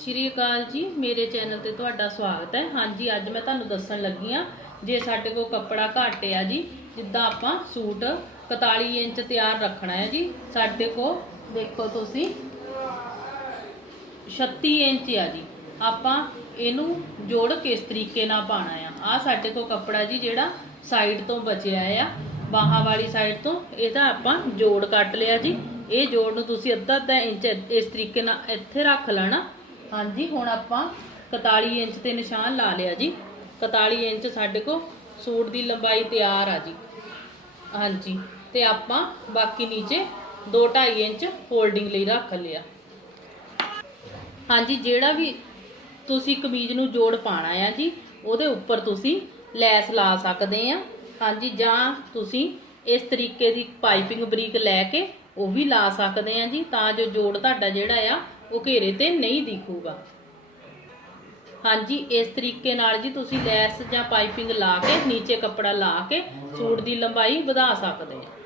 ਸ਼੍ਰੀ ਅਕਾਲ ਜੀ, ਮੇਰੇ ਚੈਨਲ ਤੇ ਤੁਹਾਡਾ ਸਵਾਗਤ ਹੈ। ਹਾਂਜੀ, ਅੱਜ ਮੈਂ ਤੁਹਾਨੂੰ ਦੱਸਣ ਲੱਗੀ ਆ ਜੇ ਸਾਡੇ ਕੋਲ ਕੱਪੜਾ ਘੱਟ ਆ ਜੀ, ਜਿੱਦਾਂ ਆਪਾਂ ਸੂਟ 41 ਇੰਚ ਤਿਆਰ ਰੱਖਣਾ ਹੈ ਜੀ, ਸਾਡੇ ਕੋਲ ਦੇਖੋ ਤੁਸੀਂ 36 ਇੰਚ ਆ ਜੀ। ਆਪਾਂ ਇਹਨੂੰ ਜੋੜ ਕਿਸ ਤਰੀਕੇ ਨਾਲ ਪਾਣਾ ਆ। ਆ ਸਾਡੇ ਕੋਲ ਕੱਪੜਾ ਜੀ ਜਿਹੜਾ ਸਾਈਡ ਤੋਂ ਬਚਿਆ ਆ, ਬਾਹਾਂ ਵਾਲੀ ਸਾਈਡ ਤੋਂ, ਇਹਦਾ ਆਪਾਂ ਜੋੜ ਕੱਟ ਲਿਆ ਜੀ। ਇਹ ਜੋੜ ਨੂੰ ਤੁਸੀਂ ਅੱਧਾ ਅੱਧਾ ਇੰਚ ਇਸ ਤਰੀਕੇ ਨਾਲ ਇੱਥੇ ਰੱਖ ਲੈਣਾ। ਹਾਂਜੀ, ਹੁਣ ਆਪਾਂ 41 ਇੰਚ ਤੇ ਨਿਸ਼ਾਨ ਲਾ ਲਿਆ ਜੀ। 41 ਇੰਚ ਸਾਡੇ ਕੋਲ ਸੂਟ ਦੀ ਲੰਬਾਈ ਤਿਆਰ ਆ ਜੀ। ਹਾਂਜੀ, ਤੇ ਆਪਾਂ ਬਾਕੀ ਨੀਚੇ 2.5 ਇੰਚ ਫੋਲਡਿੰਗ ਲਈ ਰੱਖ ਲਿਆ। ਹਾਂਜੀ, ਜਿਹੜਾ ਵੀ ਤੁਸੀਂ ਕਮੀਜ਼ ਨੂੰ ਜੋੜ ਪਾਣਾ ਆ ਜੀ, ਉਹਦੇ ਉੱਪਰ ਤੁਸੀਂ ਲੈਸ ਲਾ ਸਕਦੇ ਆ। ਹਾਂਜੀ, ਜਾਂ ਤੁਸੀਂ ਇਸ ਤਰੀਕੇ ਦੀ ਪਾਈਪਿੰਗ ਬਰੀਕ ਲੈ ਕੇ ਉਹ ਵੀ ਲਾ ਸਕਦੇ ਆ ਜੀ, ਤਾਂ ਜੋ ਜੋੜ ਤੁਹਾਡਾ ਜਿਹੜਾ ਆ ਉਹ ਘੇਰੇ ਤੇ ਨਹੀਂ ਦਿਖੂਗਾ। ਹਾਂਜੀ, ਇਸ ਤਰੀਕੇ ਨਾਲ ਜੀ ਤੁਸੀਂ ਲੈਸ ਜਾਂ ਪਾਈਪਿੰਗ ਲਾ ਕੇ, ਨੀਚੇ ਕੱਪੜਾ ਲਾ ਕੇ ਸੂਟ ਦੀ ਲੰਬਾਈ ਵਧਾ ਸਕਦੇ ਆ।